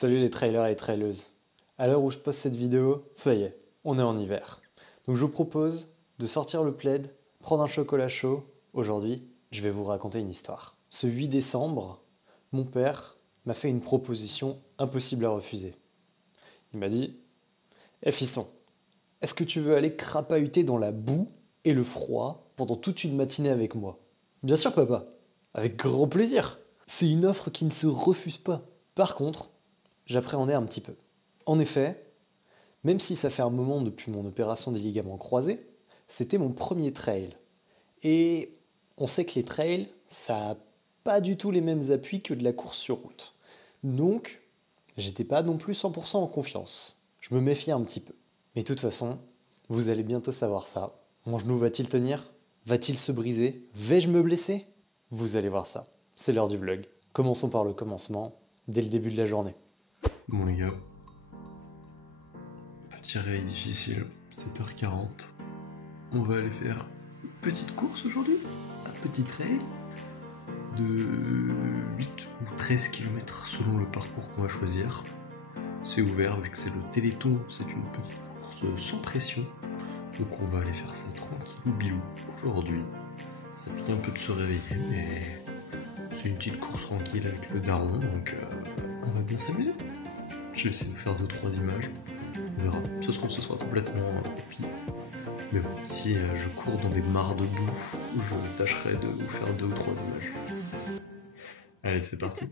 Salut les trailers et traileuses. À l'heure où je poste cette vidéo, ça y est, on est en hiver. Donc je vous propose de sortir le plaid, prendre un chocolat chaud. Aujourd'hui, je vais vous raconter une histoire. Ce 8 décembre, mon père m'a fait une proposition impossible à refuser. Il m'a dit « Eh fiston, est-ce que tu veux aller crapahuter dans la boue et le froid pendant toute une matinée avec moi ?»« Bien sûr papa, avec grand plaisir. C'est une offre qui ne se refuse pas. » Par contre, j'appréhendais un petit peu. En effet, même si ça fait un moment depuis mon opération des ligaments croisés, c'était mon premier trail. Et on sait que les trails, ça n'a pas du tout les mêmes appuis que de la course sur route. Donc, j'étais pas non plus 100% en confiance. Je me méfiais un petit peu. Mais de toute façon, vous allez bientôt savoir ça. Mon genou va-t-il tenir? Va-t-il se briser? Vais-je me blesser? Vous allez voir ça. C'est l'heure du vlog. Commençons par le commencement, dès le début de la journée. Bon les gars, petit réveil difficile, 7h40. On va aller faire une petite course aujourd'hui, un petit trail de 8 ou 13 km selon le parcours qu'on va choisir. C'est ouvert vu que c'est le Téléthon, c'est une petite course sans pression. Donc on va aller faire ça tranquillou bilou aujourd'hui. Ça pique un peu de se réveiller, mais c'est une petite course tranquille avec le daron, donc on va bien s'amuser. Je vais essayer de faire 2-3 images, on verra. Ce sera complètement au pif. Mais bon, si je cours dans des mares de boue, je tâcherai de vous faire 2 ou 3 images. Allez, c'est parti.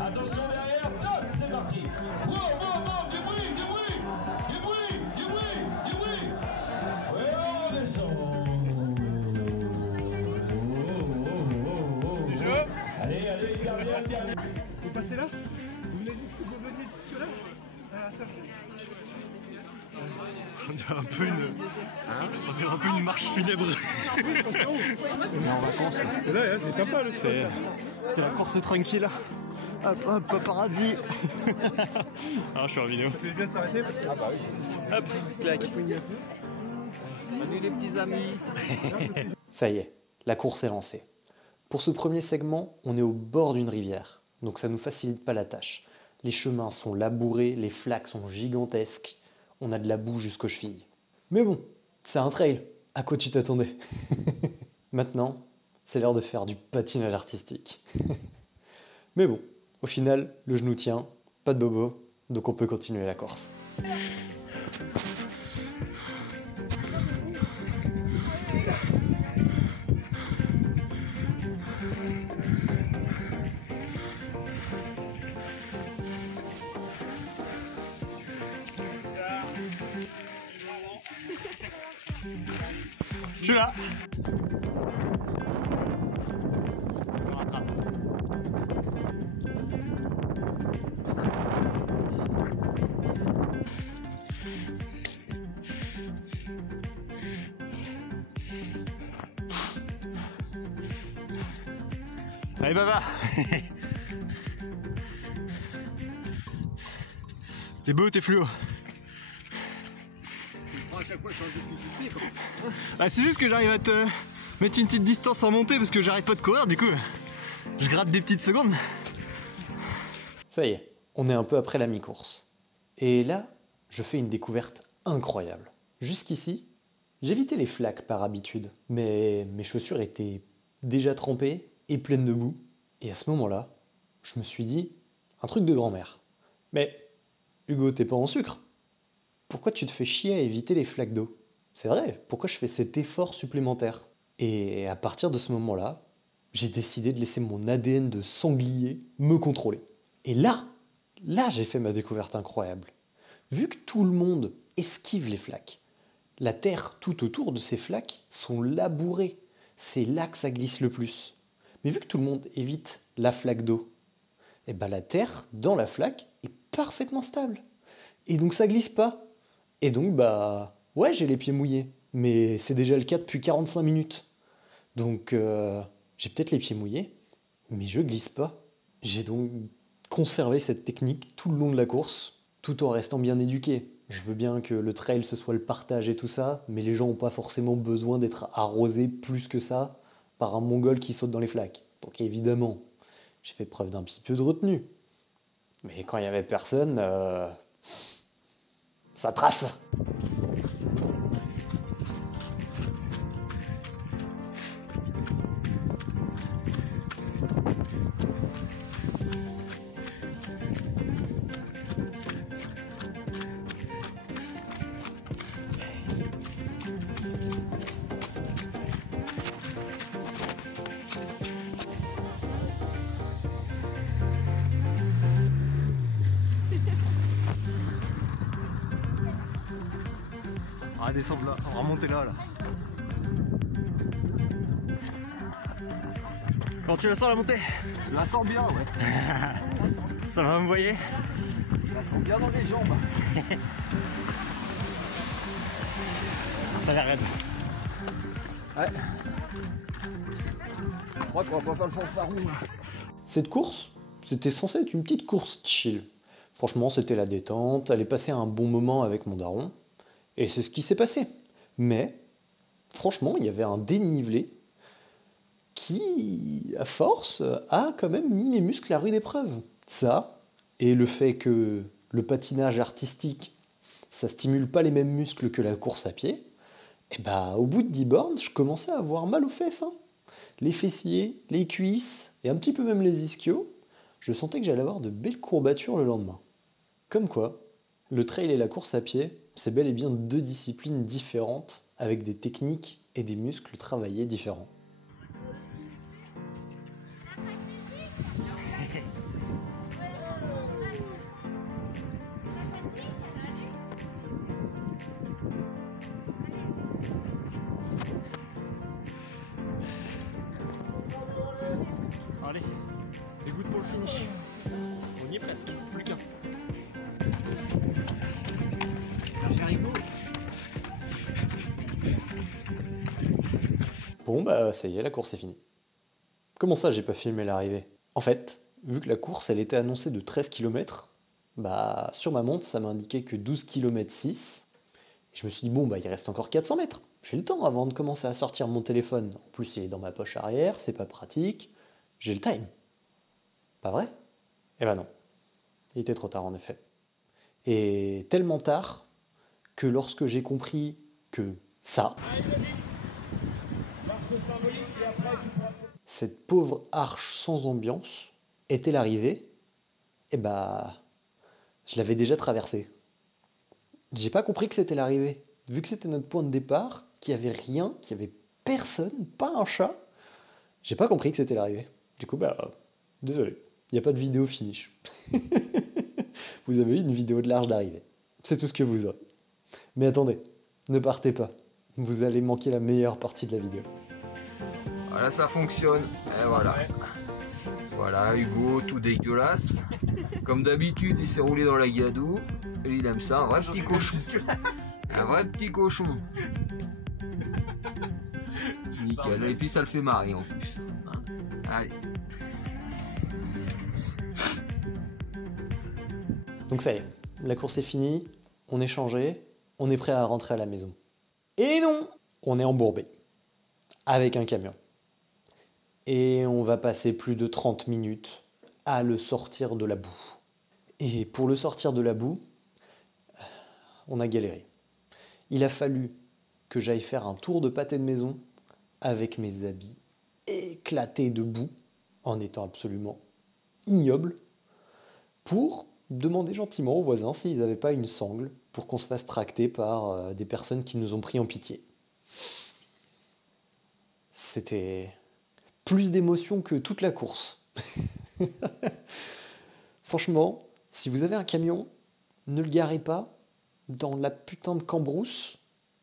Attention derrière, top, c'est parti. Wow, wow, wow, du bruit, du bruit, du bruit, du bruit, du bruit. Ouais, on descend. Du jeu. Allez, allez, dernière, dernière. Vous passez là? Vous venez jusque là? À faire on dirait un peu une marche funèbre. On est en vacances. Là, c'est sympa le C'est la course tranquille. Hop, hop, paparazzi. Ah, je suis en vidéo. Ça fait bien de s'arrêter parce que... Ah bah oui, c'est ça. Hop, clac. Salut les petits amis. Ça y est, la course est lancée. Pour ce premier segment, on est au bord d'une rivière, donc ça ne nous facilite pas la tâche. Les chemins sont labourés, les flaques sont gigantesques, on a de la boue jusqu'aux chevilles. Mais bon, c'est un trail, à quoi tu t'attendais? Maintenant, c'est l'heure de faire du patinage artistique. Mais bon, au final, le genou tient, pas de bobo, donc on peut continuer la course. Je suis là. Allez Baba. T'es beau, t'es fluo. À chaque fois, je change de difficulté. Ah, c'est juste que j'arrive à te mettre une petite distance en montée parce que j'arrête pas de courir, du coup je gratte des petites secondes. Ça y est, on est un peu après la mi-course. Et là, je fais une découverte incroyable. Jusqu'ici, j'évitais les flaques par habitude, mais mes chaussures étaient déjà trempées et pleines de boue. Et à ce moment-là, je me suis dit, un truc de grand-mère. Mais Hugo, t'es pas en sucre? Pourquoi tu te fais chier à éviter les flaques d'eau? C'est vrai, pourquoi je fais cet effort supplémentaire? Et à partir de ce moment-là, j'ai décidé de laisser mon ADN de sanglier me contrôler. Et là j'ai fait ma découverte incroyable. Vu que tout le monde esquive les flaques, la terre tout autour de ces flaques sont labourées. C'est là que ça glisse le plus. Mais vu que tout le monde évite la flaque d'eau, et ben la terre dans la flaque est parfaitement stable. Et donc ça glisse pas. Et donc bah ouais, j'ai les pieds mouillés, mais c'est déjà le cas depuis 45 minutes. Donc j'ai peut-être les pieds mouillés, mais je glisse pas. J'ai donc conserver cette technique tout le long de la course, tout en restant bien éduqué. Je veux bien que le trail ce soit le partage et tout ça, mais les gens n'ont pas forcément besoin d'être arrosés plus que ça par un mongol qui saute dans les flaques. Donc évidemment, j'ai fait preuve d'un petit peu de retenue. Mais quand il n'y avait personne, ça trace. On va descendre là, on va remonter là. Quand tu la sens la montée? Je la sens bien, ouais. Ça va me voyer? Je la sens bien dans les jambes. Ça a l'air raide. Ouais. Je crois qu'on va pas faire le fanfaron. Cette course, c'était censé être une petite course chill. Franchement, c'était la détente, aller passer un bon moment avec mon daron. Et c'est ce qui s'est passé. Mais, franchement, il y avait un dénivelé qui, à force, a quand même mis mes muscles à rude épreuve. Ça, et le fait que le patinage artistique, ça stimule pas les mêmes muscles que la course à pied, et bah, au bout de 10 bornes, je commençais à avoir mal aux fesses. Hein. Les fessiers, les cuisses, et un petit peu même les ischios. Je sentais que j'allais avoir de belles courbatures le lendemain. Comme quoi, le trail et la course à pied, c'est bel et bien deux disciplines différentes, avec des techniques et des muscles travaillés différents. Allez, des gouttes pour le finish. On y est presque, plus qu'un. Bon bah ça y est, la course est finie. Comment ça j'ai pas filmé l'arrivée? En fait, vu que la course elle était annoncée de 13 km, bah sur ma montre ça m'indiquait que 12 km 6. Et je me suis dit bon bah il reste encore 400 mètres. J'ai le temps avant de commencer à sortir mon téléphone. En plus il est dans ma poche arrière, c'est pas pratique. J'ai le time. Pas vrai? Eh ben non. Il était trop tard en effet. Et tellement tard que lorsque j'ai compris que ça, cette pauvre arche sans ambiance était l'arrivée, et bah je l'avais déjà traversée. J'ai pas compris que c'était l'arrivée. Vu que c'était notre point de départ, qu'il n'y avait rien, qu'il n'y avait personne, pas un chat, j'ai pas compris que c'était l'arrivée. Du coup, bah, désolé, il n'y a pas de vidéo finish. Vous avez eu une vidéo de l'arche d'arrivée. C'est tout ce que vous aurez. Mais attendez, ne partez pas. Vous allez manquer la meilleure partie de la vidéo. Voilà, ça fonctionne. Et voilà. Voilà, Hugo, tout dégueulasse. Comme d'habitude, il s'est roulé dans la gadoue. Et il aime ça, un vrai petit cochon. Un vrai petit cochon. Nickel. Et puis ça le fait marrer en plus. Allez. Donc ça y est, la course est finie, on est changé, on est prêt à rentrer à la maison. Et non, on est embourbé, avec un camion. Et on va passer plus de 30 minutes à le sortir de la boue. Et pour le sortir de la boue, on a galéré. Il a fallu que j'aille faire un tour de pâté de maison avec mes habits éclatés de boue, en étant absolument ignoble, pour demander gentiment aux voisins s'ils n'avaient pas une sangle pour qu'on se fasse tracter par des personnes qui nous ont pris en pitié. C'était plus d'émotion que toute la course. Franchement, si vous avez un camion, ne le garez pas dans la putain de cambrousse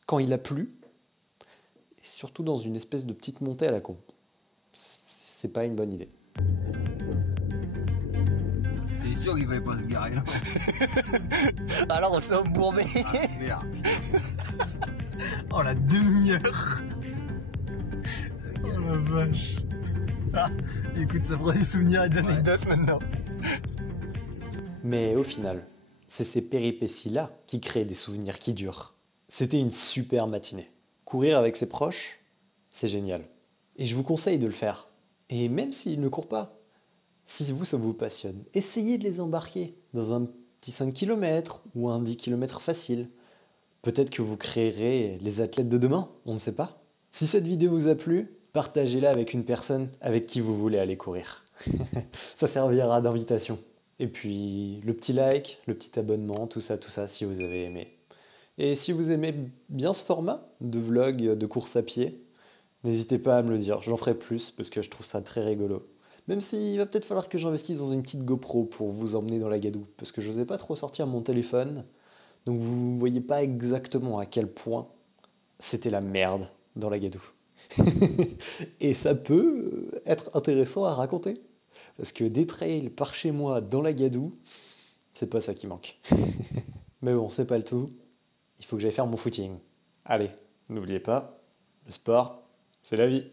quand il a plu, et surtout dans une espèce de petite montée à la con. C'est pas une bonne idée. C'est sûr qu'il va pas se garer là. Alors on s'est embourbé. Ah, merde. Oh la demi-heure. Oh la vache. Ah, écoute, ça prend des souvenirs et des anecdotes maintenant. Mais au final, c'est ces péripéties-là qui créent des souvenirs qui durent. C'était une super matinée. Courir avec ses proches, c'est génial. Et je vous conseille de le faire. Et même s'ils ne courent pas, si vous, ça vous passionne, essayez de les embarquer dans un petit 5 km ou un 10 km facile. Peut-être que vous créerez les athlètes de demain, on ne sait pas. Si cette vidéo vous a plu, partagez-la avec une personne avec qui vous voulez aller courir. Ça servira d'invitation. Et puis le petit like, le petit abonnement, tout ça si vous avez aimé. Et si vous aimez bien ce format de vlog de course à pied, n'hésitez pas à me le dire, j'en ferai plus parce que je trouve ça très rigolo. Même s'il va peut-être falloir que j'investisse dans une petite GoPro pour vous emmener dans la gadoue, parce que je n'osais pas trop sortir mon téléphone, donc vous ne voyez pas exactement à quel point c'était la merde dans la gadoue. Et ça peut être intéressant à raconter, parce que des trails par chez moi dans la gadoue, c'est pas ça qui manque. Mais bon, c'est pas le tout, il faut que j'aille faire mon footing. Allez, n'oubliez pas, le sport, c'est la vie.